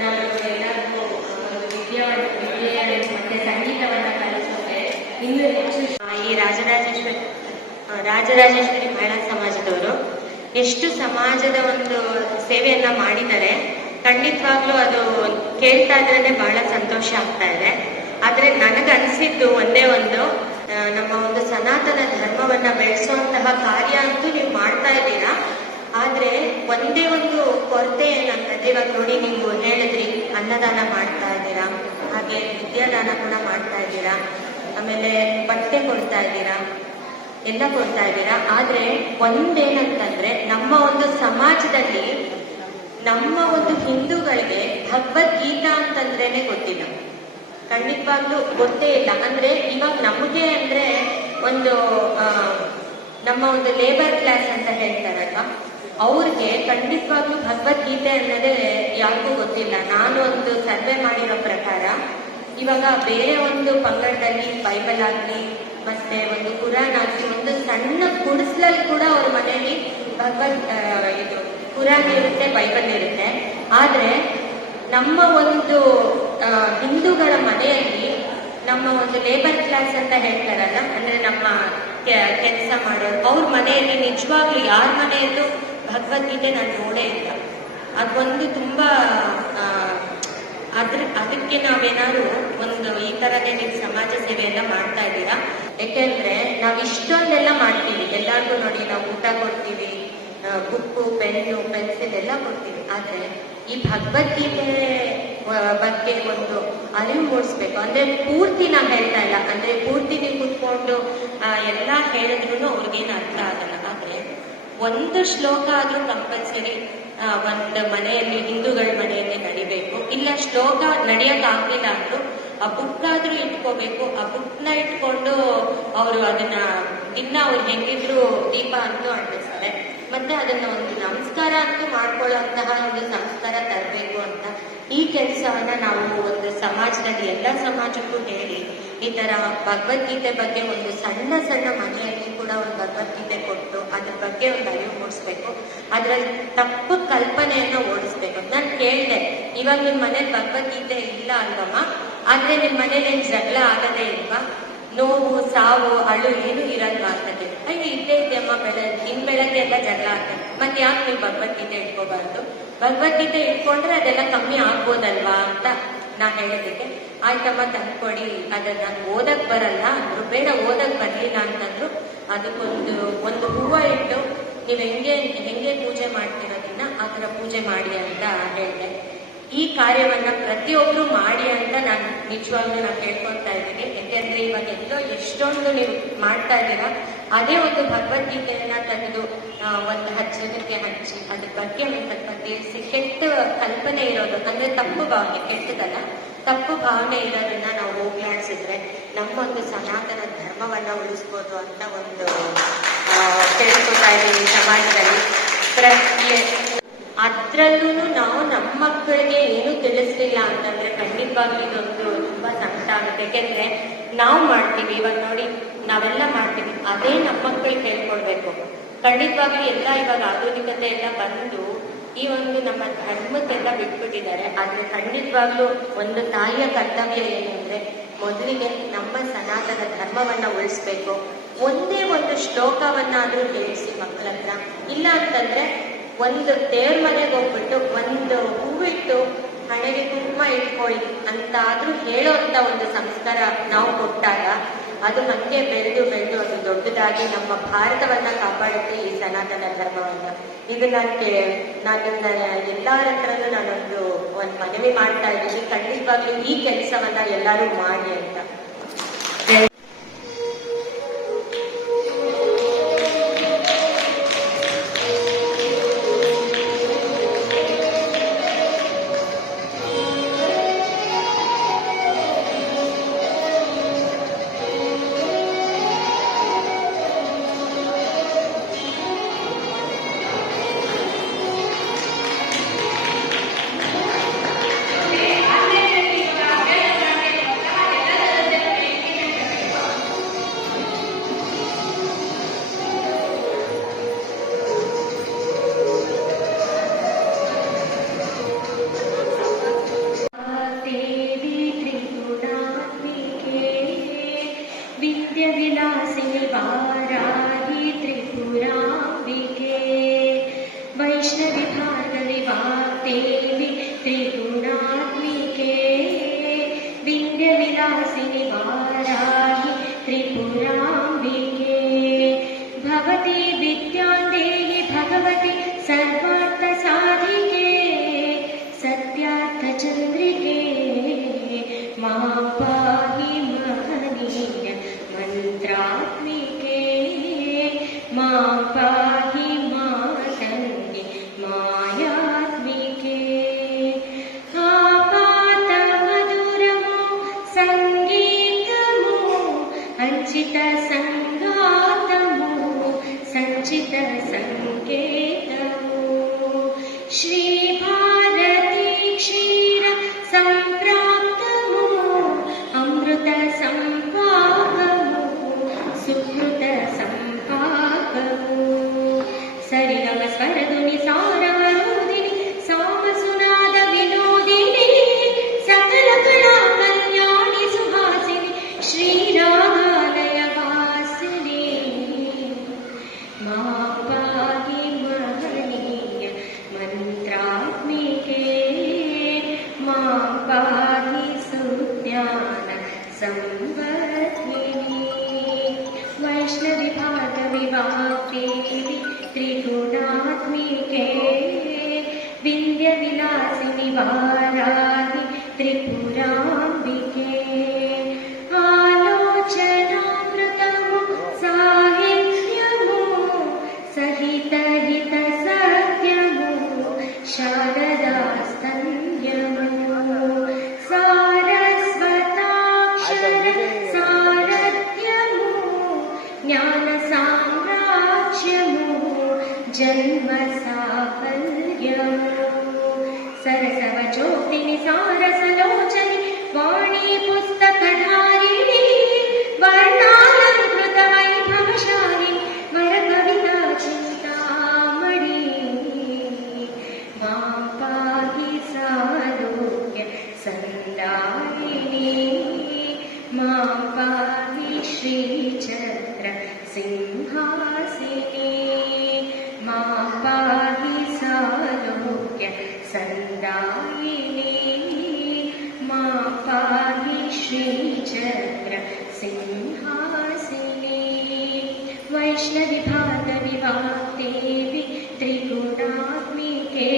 ನಾನು ಎಲ್ಲರಿಗೂ ವಿದ್ಯಾವನ್ನ ಸಂಗೀತವನ್ನು ಕಲಿಸುತ್ತೆ ಇನ್ನೂ ಹೆಚ್ಚು ಈ ರಾಜರಾಜೇಶ್ವರಿ ರಾಜರಾಜೇಶ್ವರಿ ಮಹಿಳಾ ಸಮಾಜದವರು ಎಷ್ಟು ಸಮಾಜದ ಒಂದು ಸೇವೆಯನ್ನ ಮಾಡಿದ್ದಾರೆ, ಖಂಡಿತವಾಗ್ಲೂ ಅದು ಕೇಳ್ತಾ ಇದ್ರೆ ಬಹಳ ಸಂತೋಷ ಆಗ್ತಾ ಇದೆ. ಆದ್ರೆ ನನಗನ್ಸಿದ್ದು ಒಂದೇ ಒಂದು ನಮ್ಮ ಒಂದು ಸನಾತನ ಧರ್ಮವನ್ನ ಬೆಳೆಸುವಂತಹ ಕಾರ್ಯ ಅಂತೂ ನೀವು ಮಾಡ್ತಾ ಇದ್ದೀರಾ? ಆದ್ರೆ ಒಂದೇ ಒಂದು ಕೊರತೆ ಏನಂತಂದ್ರೆ ಇವಾಗ ನೋಡಿ ನೀವು ಹೇಳಿದ್ರಿ, ಅನ್ನದಾನ ಮಾಡ್ತಾ ಇದ್ದೀರಾ? ಹಾಗೆ ವಿದ್ಯಾದಾನ ಕೂಡ ಮಾಡ್ತಾ ಇದ್ದೀರಾ? ಆಮೇಲೆ ಬಟ್ಟೆ ಕೊಡ್ತಾ ಇದ್ದೀರಾ? ಎಲ್ಲ ಕೊಡ್ತಾ ಇದ್ದೀರಾ? ಆದ್ರೆ ಒಂದೇನಂತಂದ್ರೆ ನಮ್ಮ ಒಂದು ಸಮಾಜದಲ್ಲಿ ನಮ್ಮ ಒಂದು ಹಿಂದೂಗಳಿಗೆ ಭಗವದ್ಗೀತಾ ಅಂತಂದ್ರೇನೆ ಗೊತ್ತಿಲ್ಲ. ಖಂಡಿತವಾಗ್ಲೂ ಗೊತ್ತೇ ಇಲ್ಲ. ಅಂದ್ರೆ ಇವಾಗ ನಮಗೆ ಅಂದ್ರೆ ಒಂದು ನಮ್ಮ ಒಂದು ಲೇಬರ್ ಕ್ಲಾಸ್ ಅಂತ ಹೇಳ್ತಾರಲ್ವಾ? ಅವ್ರಿಗೆ ಖಂಡಿತವಾಗ್ಲೂ ಭಗವದ್ಗೀತೆ ಅನ್ನೋದೇ ಯಾರಿಗೂ ಗೊತ್ತಿಲ್ಲ. ನಾನು ಒಂದು ಸರ್ವೆ ಮಾಡಿರೋ ಪ್ರಕಾರ, ಇವಾಗ ಬೇರೆ ಒಂದು ಪಂಗಡದಲ್ಲಿ ಬೈಬಲ್ ಆಗ್ಲಿ, ಮತ್ತೆ ಒಂದು ಕುರಾನ್ ಆಗ್ಲಿ, ಒಂದು ಸಣ್ಣ ಕುಡಿಸ್ಲಲ್ಲಿ ಕೂಡ ಅವ್ರ ಮನೆಯಲ್ಲಿ ಭಗವದ್ ಇದು ಕುರಾನ್ ಇರುತ್ತೆ, ಬೈಬಲ್ ಇರುತ್ತೆ. ಆದ್ರೆ ನಮ್ಮ ಒಂದು ಹಿಂದೂಗಳ ಮನೆಯಲ್ಲಿ ನಮ್ಮ ಒಂದು ಲೇಬರ್ ಕ್ಲಾಸ್ ಅಂತ ಹೇಳ್ತಾರಲ್ಲ, ಅಂದ್ರೆ ನಮ್ಮ ಕೆಲಸ ಮಾಡೋರು, ಅವ್ರ ಮನೆಯಲ್ಲಿ ನಿಜವಾಗ್ಲೂ ಯಾರ ಮನೆಯಲ್ಲೂ ಭಗವದ್ಗೀತೆ ನಾನು ನೋಡೇ ಇಲ್ಲ. ಅದೊಂದು ತುಂಬಾ ಅದ್ರ, ಅದಕ್ಕೆ ನಾವೇನಾದ್ರು ಒಂದು ಈ ತರನೇ ನೀವು ಸಮಾಜ ಸೇವೆಯನ್ನ ಮಾಡ್ತಾ ಇದ್ದೀರಾ? ಯಾಕೆಂದ್ರೆ ನಾವ್ ಇಷ್ಟೊಂದೆಲ್ಲ ಮಾಡ್ತೀವಿ. ಎಲ್ಲಾರ್ಗೂ ನೋಡಿ ನಾವು ಊಟ ಕೊಡ್ತೀವಿ ಬುಕ್ಕು, ಪೆನ್ನು, ಪೆನ್ಸಿಲ್ ಎಲ್ಲ ಕೊಡ್ತೀವಿ. ಆದ್ರೆ ಈ ಭಗವದ್ಗೀತೆ ಬಗ್ಗೆ ಒಂದು ಅರಿವು ಮೂಡಿಸ್ಬೇಕು. ಅಂದ್ರೆ ಪೂರ್ತಿ ನಾ ಹೇಳ್ತಾ ಇಲ್ಲ. ಅಂದ್ರೆ ಪೂರ್ತಿ ನೀವು ಕುತ್ಕೊಂಡು ಎಲ್ಲ ಹೇಳಿದ್ರು ಅವ್ರಿಗೇನು ಅರ್ಥ ಆಗಲ್ಲ. ಆದ್ರೆ ಒಂದು ಶ್ಲೋಕ ಆದ್ರೂ ಕಂಪಲ್ಸರಿ ಒಂದು ಮನೆಯಲ್ಲಿ, ಹಿಂದೂಗಳ ಮನೆಯಲ್ಲಿ ನಡಿಬೇಕು. ಇಲ್ಲ, ಶ್ಲೋಕ ನಡಿಯಕ್ ಆಗ್ಲಿಲ್ಲ ಅಂದ್ರೂ ಆ ಬುಕ್ ಆದ್ರೂ ಇಟ್ಕೋಬೇಕು. ಆ ಬುಕ್ನ ಇಟ್ಕೊಂಡು ಅವರು ಅದನ್ನ ದಿನ ಅವ್ರು ಹೆಂಗಿದ್ರು ದೀಪ ಅಂತೂ ಅಂಟಿಸ್ತಾರೆ. ಮತ್ತೆ ಅದನ್ನ ಒಂದು ನಮಸ್ಕಾರ ಅಂತೂ ಮಾಡ್ಕೊಳ್ಳುವಂತಹ ಒಂದು ಸಂಸ್ಕಾರ ತರಬೇಕು ಅಂತ ಈ ಕೆಲಸವನ್ನ ನಾವು ಒಂದು ಸಮಾಜದಲ್ಲಿ ಎಲ್ಲ ಸಮಾಜಕ್ಕೂ ಹೇಳಿ, ಈ ತರ ಭಗವದ್ಗೀತೆ ಬಗ್ಗೆ ಒಂದು ಸಣ್ಣ ಸಣ್ಣ ಮನೆಯಲ್ಲಿ ಕೂಡ ಒಂದು ಭಗವದ್ಗೀತೆ ಕೊಟ್ಟು ಅದ್ರ ಬಗ್ಗೆ ಒಂದು ಅರಿವು ಮೂಡಿಸ್ಬೇಕು. ಅದ್ರಲ್ಲಿ ತಪ್ಪು ಕಲ್ಪನೆಯನ್ನ ಓಡಿಸ್ಬೇಕು ನಾನು ಕೇಳಿದೆ, ಇವಾಗ ನಿಮ್ ಮನೇಲಿ ಭಗವದ್ಗೀತೆ ಇಲ್ಲ ಅಲ್ವಮ್ಮ ಆದ್ರೆ ನಿಮ್ ಮನೇಲಿ ಜಗಳ ಆಗದೇ ಇಲ್ವಾ? ನೋವು, ಸಾವು, ಅಳು ಏನು ಇರಲ್ವಾ ಅಂತ ಕೇಳಿ ಅಯ್ಯೋ ಇದ್ದೇ ಇದೆಯಮ್ಮ ಬೆಳಗ್ಗೆ ನಿಮ್ ಬೆಳಗ್ಗೆ ಎಲ್ಲ ಜಗಳ ಆಗ್ತದೆ ಮತ್ತೆ ಯಾಕೆ ನೀವು ಭಗವದ್ಗೀತೆ ಇಟ್ಕೋಬಾರ್ದು? ಭಗವದ್ಗೀತೆ ಇಟ್ಕೊಂಡ್ರೆ ಅದೆಲ್ಲ ಕಮ್ಮಿ ಆಗ್ಬೋದಲ್ವಾ ಅಂತ ನಾ ಹೇಳಿದ್ದಕ್ಕೆ. ಆಯ್ತಮ್ಮ, ತಂದ್ಕೊಡಿ. ಅದನ್ನ ನಾನು ಓದಕ್ ಬರಲ್ಲ ಅಂದ್ರು. ಬೇಡ, ಓದಕ್ ಬರ್ಲಿಲ್ಲ ಅಂತಂದ್ರು ಅದಕ್ಕೊಂದು ಒಂದು ಹೂವ ಇಟ್ಟು ನೀವು ಹೆಂಗೆ ಹೆಂಗೆ ಪೂಜೆ ಮಾಡ್ತಿರೋದನ್ನ ಆ ಥರ ಪೂಜೆ ಮಾಡಿ ಅಂತ ಹೇಳಿದೆ. ಈ ಕಾರ್ಯವನ್ನ ಪ್ರತಿಯೊಬ್ರು ಮಾಡಿ ಅಂತ ನಾನು ನಿಜವಾಗ್ಲೂ ನಾನು ಕೇಳ್ಕೊಳ್ತಾ ಇದ್ದೀನಿ. ಯಾಕೆಂದ್ರೆ ಇವಾಗ ಎಲ್ಲೋ ಎಷ್ಟೊಂದು ನೀವು ಮಾಡ್ತಾ ಇದ್ದೀರಾ, ಅದೇ ಒಂದು ಭಗವದ್ಗೀತೆಯನ್ನ ತೆಗೆದು ಒಂದು ಹತ್ತು ಹಚ್ಚಿ ಹಂಚಿ ಅದ್ರ ಬಗ್ಗೆ ಸ್ವಲ್ಪ ತಿಳಿಸಿ, ಕೆಟ್ಟ ಕಲ್ಪನೆ ಇರೋದು, ಅಂದ್ರೆ ತಪ್ಪು ಭಾವನೆ ಕೆಟ್ಟದಲ್ಲ ತಪ್ಪು ಭಾವನೆ ಇರೋದನ್ನ ನಾವು ಹೋಗ್ಲಾಡ್ಸಿದ್ರೆ ನಮ್ಮ ಒಂದು ಸನಾತನ ಧರ್ಮವನ್ನ ಉಳಿಸ್ಬೋದು ಅಂತ ಒಂದು ಕೇಳ್ಕೊತಾ ಇದ್ದೀವಿ ಸಮಾಜದಲ್ಲಿ. ಪ್ರತಿ ಅದ್ರಲ್ಲೂ ನಾವು ನಮ್ಮ ಮಕ್ಕಳಿಗೆ ಏನು ತಿಳಿಸ್ಲಿಲ್ಲ ಅಂತಂದ್ರೆ ಖಂಡಿತವಾಗ್ಲೂ ಇದೊಂದು ತುಂಬಾ ಸಂಕಟ ಆಗುತ್ತೆ. ಯಾಕೆಂದ್ರೆ ನಾವು ಮಾಡ್ತೀವಿ, ಇವಾಗ ನೋಡಿ, ನಾವೆಲ್ಲ ಮಾಡ್ತೀವಿ. ಅದೇ ನಮ್ಮ ಮಕ್ಕಳಿಗೆ ಹೇಳ್ಕೊಡ್ಬೇಕು. ಖಂಡಿತವಾಗ್ಲೂ ಎಲ್ಲ ಇವಾಗ ಆಧುನಿಕತೆ ಎಲ್ಲ ಬಂದು ಈ ಒಂದು ನಮ್ಮ ಧರ್ಮಕ್ಕೆಲ್ಲ ಬಿಟ್ಬಿಟ್ಟಿದ್ದಾರೆ. ಆದ್ರೆ ಖಂಡಿತವಾಗ್ಲೂ ಒಂದು ತಾಯಿಯ ಕರ್ತವ್ಯ ಏನು ಮೊದಲಿಗೆ ನಮ್ಮ ಸನಾತನ ಧರ್ಮವನ್ನ ಉಳಿಸ್ಬೇಕು. ಒಂದೇ ಒಂದು ಶ್ಲೋಕವನ್ನಾದರೂ ಹೇಳಿಸಿ ಮಕ್ಕಳ ಹತ್ರ. ಇಲ್ಲ ಅಂತಂದ್ರೆ ಒಂದು ದೇವ್ರ ಮನೆಗೆ ಹೋಗ್ಬಿಟ್ಟು ಒಂದು ಹೂವಿಟ್ಟು ಹಣೆಗೆ ಕುಂಕುಮ ಇಟ್ಕೊಳ್ಳಿ ಅಂತ ಆದ್ರೂ ಹೇಳೋ ಅಂತ ಒಂದು ಸಂಸ್ಕಾರ ನಾವು ಕೊಟ್ಟಾಗ ಅದು ಹಂಗೆ ಬೆಳೆದು ಬೆಳೆದು ಅದು ದೊಡ್ಡದಾಗಿ ನಮ್ಮ ಭಾರತವನ್ನ ಕಾಪಾಡುತ್ತೆ ಈ ಸನಾತನ ಧರ್ಮವನ್ನ. ಇದು ನಾನು ಕೇ, ನಾನು ಎಲ್ಲರ ಹತ್ರನೂ ನಾನೊಂದು ಒಂದು ಮನವಿ ಮಾಡ್ತಾ ಇದ್ದೀನಿ. ಖಂಡಿತವಾಗ್ಲೂ ಈ ಕೆಲಸವನ್ನ ಎಲ್ಲರೂ ಮಾಡಿ ಅಂತ. some ज्ञानसाम्राज्यमु जन्म साफल्यम् सरसवज्योतिनिसा श्रीचन्द्र सिंहासिनी मा पाहि सालोक्य सन्दायिने मा पाहि श्रीचन्द्र वैष्णविभागविभाग देवि त्रिगुणात्मिके